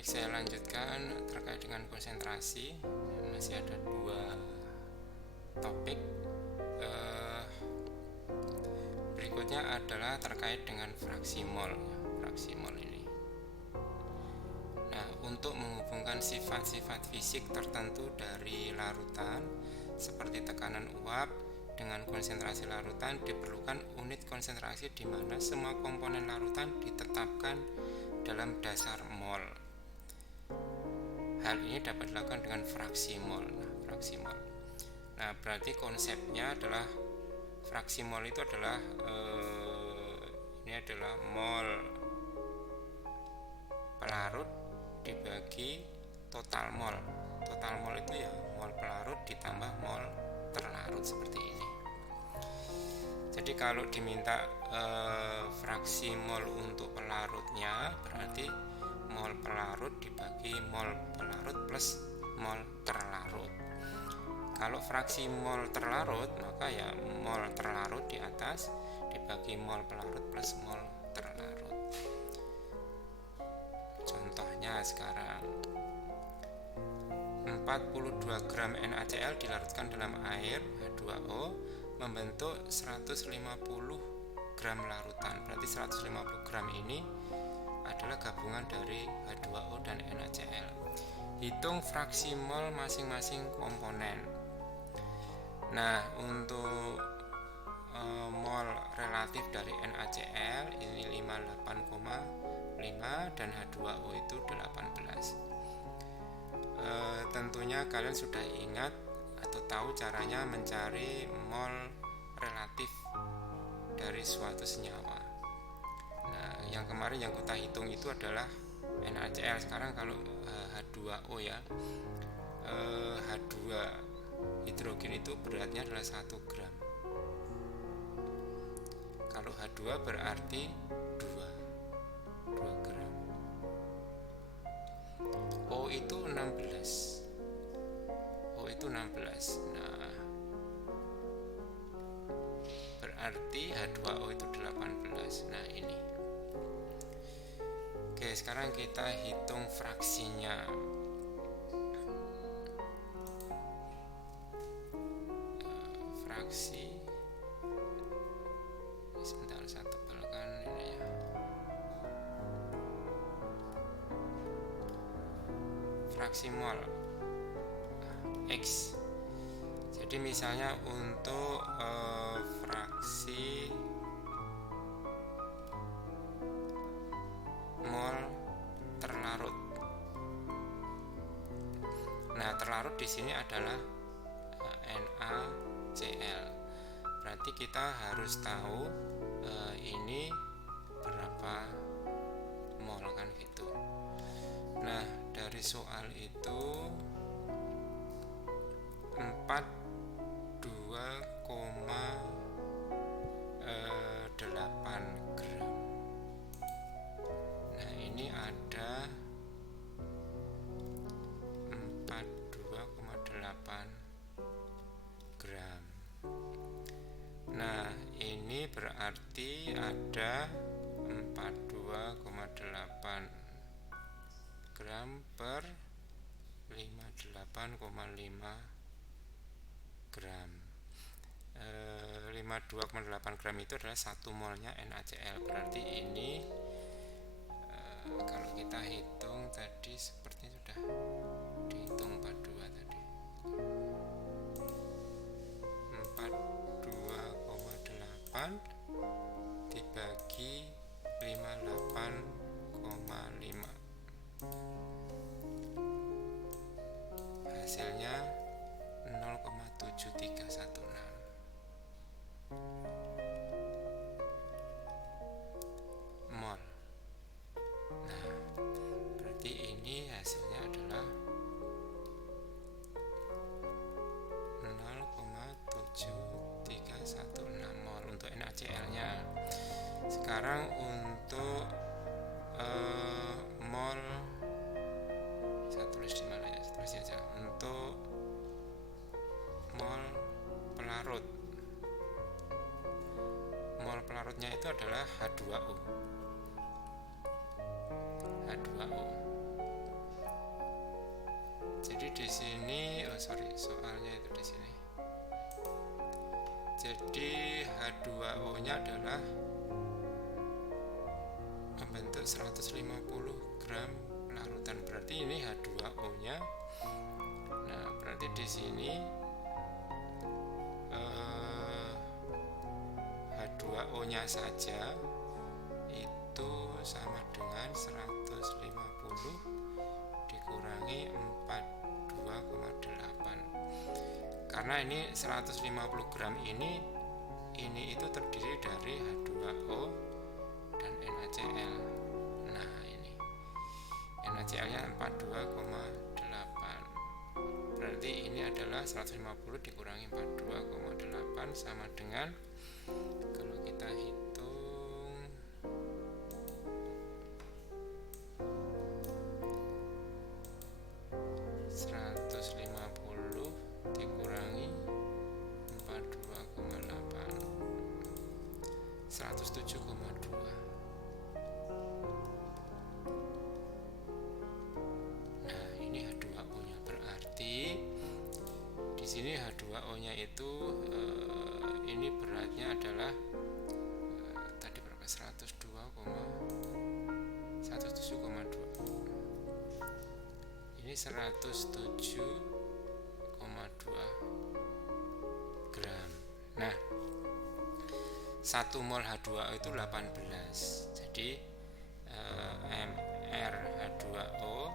Baik, saya lanjutkan terkait dengan konsentrasi. Masih ada dua topik. Berikutnya adalah terkait dengan fraksi mol. Fraksi mol ini. Nah, untuk menghubungkan sifat-sifat fisik tertentu dari larutan seperti tekanan uap dengan konsentrasi larutan, diperlukan unit konsentrasi di mana semua komponen larutan ditetapkan dalam dasar mol. Hal ini dapat dilakukan dengan fraksi mol. Nah, berarti konsepnya adalah fraksi mol itu adalah ini adalah mol pelarut dibagi total mol. Total mol itu ya mol pelarut ditambah mol terlarut seperti ini. Jadi kalau diminta fraksi mol untuk pelarutnya, berarti mol pelarut dibagi mol pelarut plus mol terlarut. Kalau fraksi mol terlarut, maka ya mol terlarut di atas dibagi mol pelarut plus mol terlarut. Contohnya sekarang 42 gram NaCl dilarutkan dalam air H2O membentuk 150 gram larutan. Berarti 150 gram ini adalah gabungan dari H2O dan NaCl. Hitung fraksi mol masing-masing komponen. Nah, untuk mol relatif dari NaCl ini 58,5 dan H2O itu 18. Tentunya kalian sudah ingat atau tahu caranya mencari mol relatif dari suatu senyawa. Nah, yang kemarin yang kita hitung itu adalah NaCl. Sekarang kalau H2O ya, H2 hidrogen itu beratnya adalah 1 gram. Kalau H2 berarti 2 gram. O itu 16. Nah, berarti H2O itu 18. Nah, ini. Oke, sekarang kita hitung fraksinya. Fraksi. Sebentar, saya tebalkan ini ya. Fraksi mol X. Jadi misalnya untuk fraksi mol terlarut. Nah, terlarut di sini adalah NaCl. Berarti kita harus tahu ini berapa mol kan gitu. Nah, dari soal itu 42,8 gram. Nah, ini ada 42,8 gram. Nah, ini berarti ada 42,8 gram per 58,5 gram. 52,8 gram itu adalah 1 molnya NaCl. Berarti ini kalau kita hitung tadi sepertinya sudah dihitung 42 tadi. 42,8 dibagi 58,5. Hasilnya 0,7316 mol. Nah, berarti ini hasilnya adalah 0,7316 mol untuk NaCl-nya. Sekarang untuk mol, saya tulis di mana ya? Tulis aja. Untuk mol pelarut. Mol pelarutnya itu adalah H2O. Jadi di sini, soalnya itu di sini. Jadi H2O-nya adalah membentuk 150 gram larutan. Berarti ini H2O-nya. Nah, berarti di sini H2O-nya saja itu sama dengan 150 dikurangi 42,8. Karena ini 150 gram ini itu terdiri dari H2O dan NaCl. Nah, ini NaCl-nya 42,8. Berarti ini adalah 150 dikurangi 42,8 sama dengan, kalau kita hitung, 150 dikurangi 42,8, 107,2. Nah, ini H2O-nya. Berarti di sini H2O-nya itu ini beratnya adalah tadi berapa? 107,2. Ini 107,2 gram. Nah, 1 mol H2O itu 18. Jadi mR H2O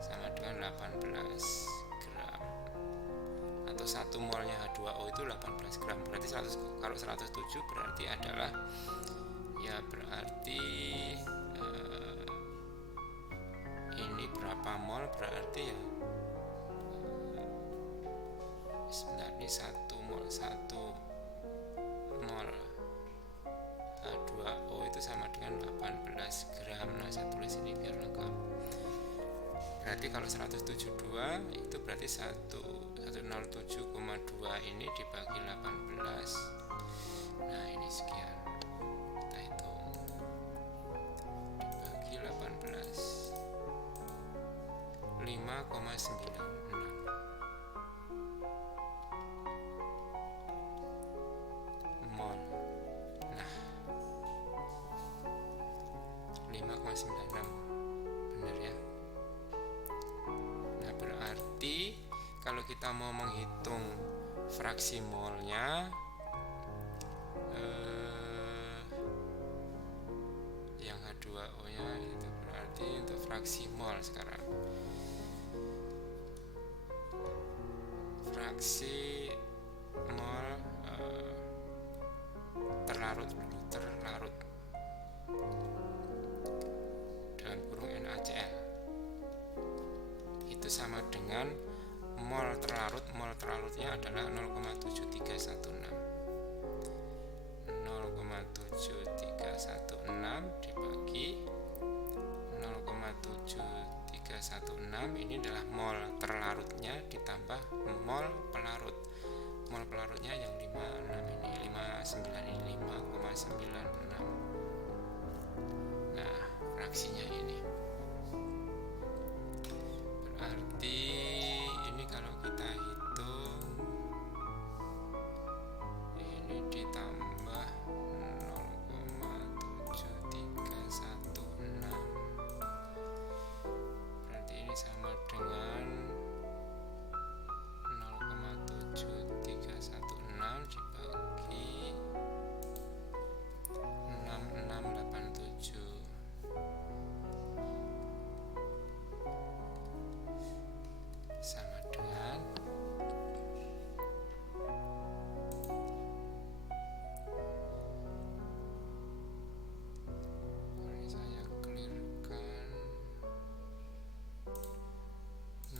sama dengan 18 gram. Atau 1 molnya H2O itu 18 gram. Berarti kalau 107 berarti adalah, ya berarti ini berapa mol, berarti ya sebenarnya 1 mol H2O itu sama dengan 18 gram. Nah, saya tulis ini biar lengkap. Berarti kalau 172 itu berarti 107,2 ini dibagi 18. Nah, ini sekian. Kita hitung. Dibagi 18. 5,96 mol. Nah, 5,96 benar ya. Nah, berarti kalau kita mau menghitung fraksi molnya, yang H2O-nya itu berarti untuk fraksi mol sekarang. Fraksi mol terlarut dalam kurung NaCl itu sama dengan mol terlarutnya adalah 0,7316 dibagi 0,7316 ini adalah mol terlarutnya ditambah mol pelarut. Mol pelarutnya yang 56 ini, 59 ini, 5,96. Nah, fraksinya ini berarti ini kalau kita hitung ini ditambah 0,7316 berarti ini sama dengan 0,7316 dibagi 6687 sama dengan mari saya clearkan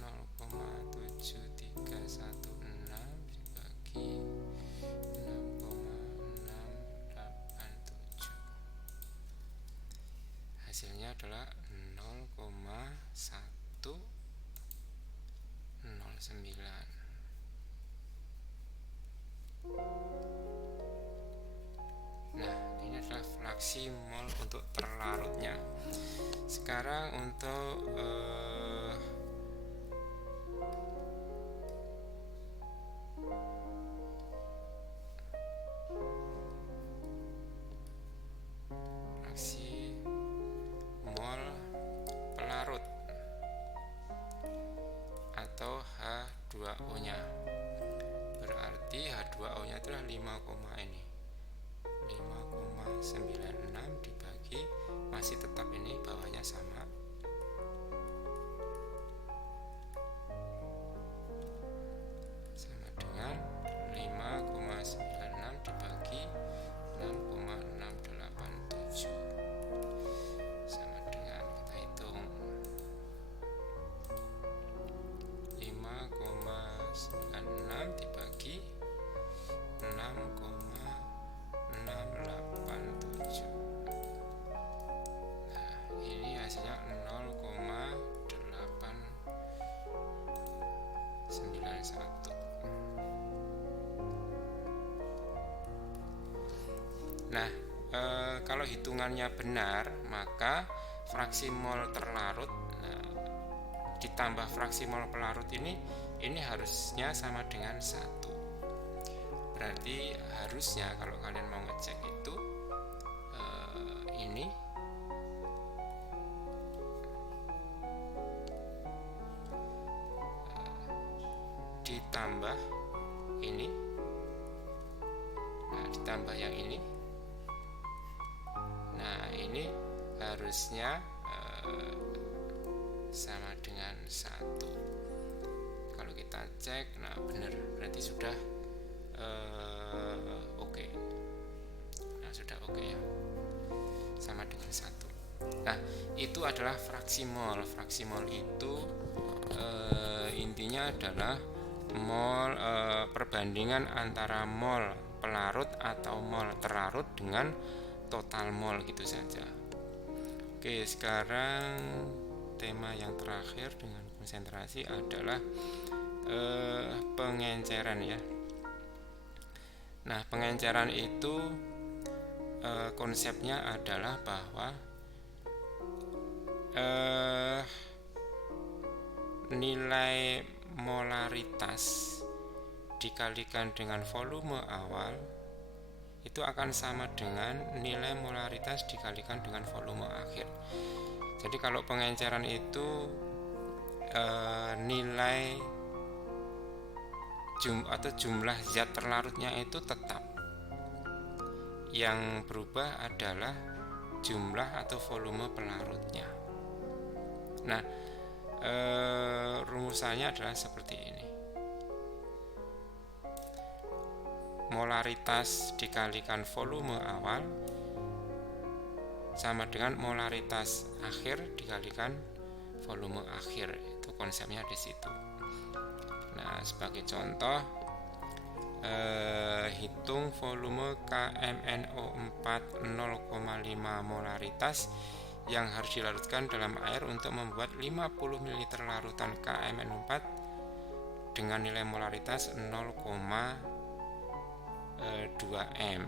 0,7316 dibagi 6,687 hasilnya adalah 0,109. Nah, ini adalah fraksi mol untuk terlarutnya. Sekarang untuk Fraksi mol pelarut atau H2O nya. Berarti H2O nya itulah 5,96 dibagi, masih tetap ini bawahnya sama, dengan 5,96 dibagi 6,687 sama dengan, kita hitung, 5,96 dibagi 6,687. Nah, ini hasilnya 0,891. Nah, kalau hitungannya benar, maka fraksi mol terlarut ditambah fraksi mol pelarut ini harusnya sama dengan 1. Berarti harusnya kalau kalian mau ngecek itu ini ditambah ini, nah ditambah yang ini, nah ini harusnya sama dengan 1. Kalau kita cek, nah benar, berarti sudah oke. Nah sudah oke ya, sama dengan 1. Nah itu adalah fraksi mol. Fraksi mol itu intinya adalah mol, perbandingan antara mol pelarut atau mol terlarut dengan total mol, gitu saja. Oke, sekarang tema yang terakhir dengan konsentrasi adalah pengenceran ya. Nah, pengenceran itu konsepnya adalah bahwa nilai molaritas dikalikan dengan volume awal itu akan sama dengan nilai molaritas dikalikan dengan volume akhir. Jadi kalau pengenceran itu nilai jumlah zat terlarutnya itu tetap, yang berubah adalah jumlah atau volume pelarutnya. Nah, rumusannya adalah seperti ini. Molaritas dikalikan volume awal sama dengan molaritas akhir dikalikan volume akhir. Itu konsepnya di situ. Nah, sebagai contoh, hitung volume KMNO4 0,5 molaritas yang harus dilarutkan dalam air untuk membuat 50 ml larutan KMNO4 dengan nilai molaritas 0,2 m.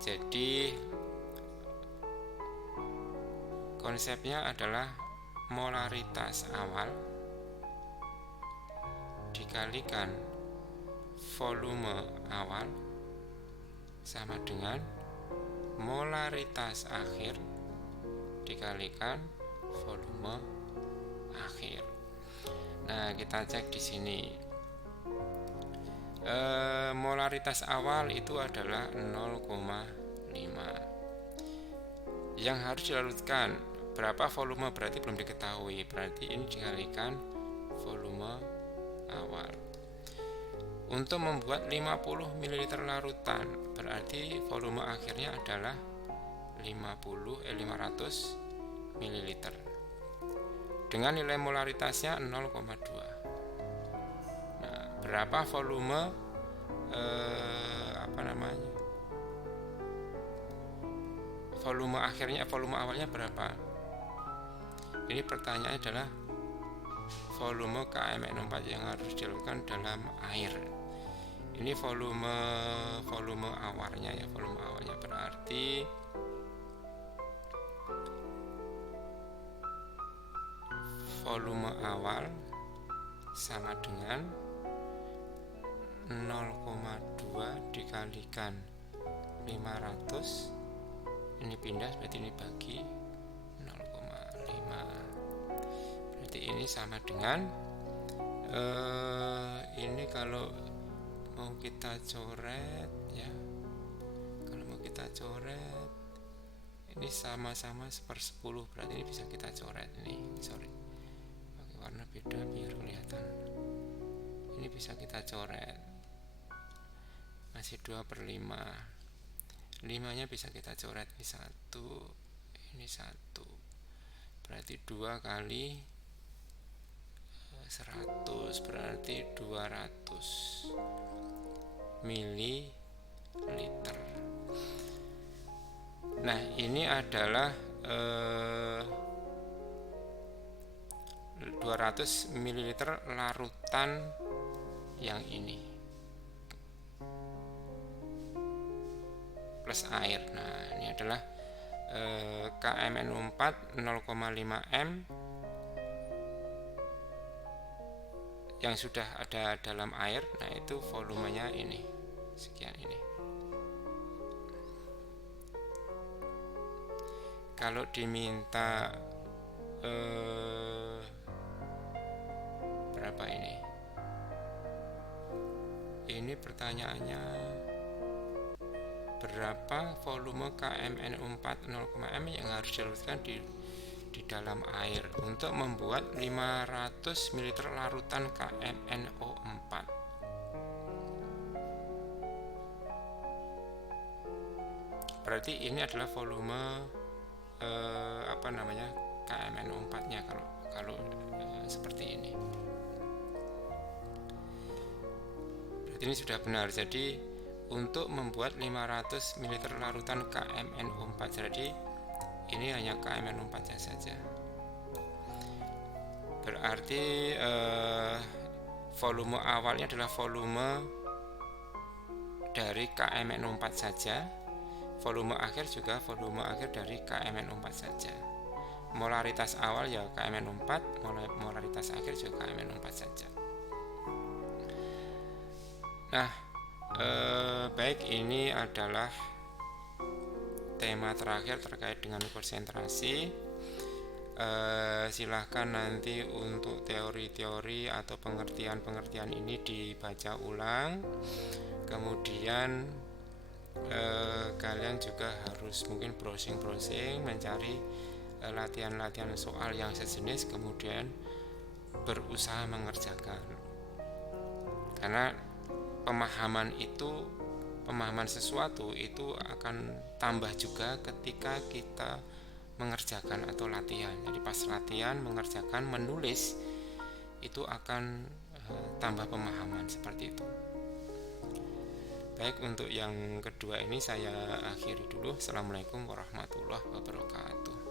Jadi konsepnya adalah molaritas awal dikalikan volume awal sama dengan molaritas akhir dikalikan volume akhir. Nah, kita cek di sini. Molaritas awal itu adalah 0,5. Yang harus dilarutkan berapa volume berarti belum diketahui. Berarti ini dikalikan volume awal. Untuk membuat 50 ml larutan berarti volume akhirnya adalah 500 ml dengan nilai molaritasnya 0,2. Nah, berapa volume volume akhirnya, volume awalnya berapa? Ini pertanyaannya adalah volume KMNO4 yang harus dilakukan dalam air. Ini volume awalnya ya, volume awalnya berarti volume awal sama dengan 0,2 dikalikan 500, ini pindah berarti ini bagi 0,5, berarti ini sama dengan ini kalau mau kita coret ya, kalau mau kita coret ini sama-sama 1/10, berarti ini bisa kita coret. Ini sorry, pakai warna beda biar kelihatan. Ini bisa kita coret, masih 2/5. 5-nya bisa kita coret, ini 1, ini 1, berarti 2 kali 100 berarti 200 mililiter. Nah, ini adalah 200 ml larutan yang ini plus air. Nah, ini adalah KMNO4 0,5 M yang sudah ada dalam air. Nah, itu volumenya ini sekian ini. Kalau diminta berapa ini? Ini pertanyaannya berapa volume KMNO4 0,m yang harus dilarutkan di dalam air untuk membuat 500 ml larutan KMNO4. Berarti ini adalah volume KMNO4-nya kalau seperti ini. Berarti ini sudah benar. Jadi untuk membuat 500 ml larutan KMNO4, jadi ini hanya KMNO4 saja. Berarti volume awalnya adalah volume dari KMNO4 saja. Volume akhir juga volume akhir dari KMNO4 saja. Molaritas awal ya KMNO4, molaritas akhir juga KMNO4 saja. Nah, baik, ini adalah tema terakhir terkait dengan konsentrasi. Silahkan nanti untuk teori-teori atau pengertian-pengertian ini dibaca ulang. Kemudian kalian juga harus mungkin browsing mencari latihan-latihan soal yang sejenis, kemudian berusaha mengerjakan. Karena pemahaman sesuatu itu akan tambah juga ketika kita mengerjakan atau latihan. Jadi pas latihan, mengerjakan, menulis itu akan tambah pemahaman seperti itu. Baik, untuk yang kedua ini saya akhiri dulu. Assalamualaikum warahmatullahi wabarakatuh.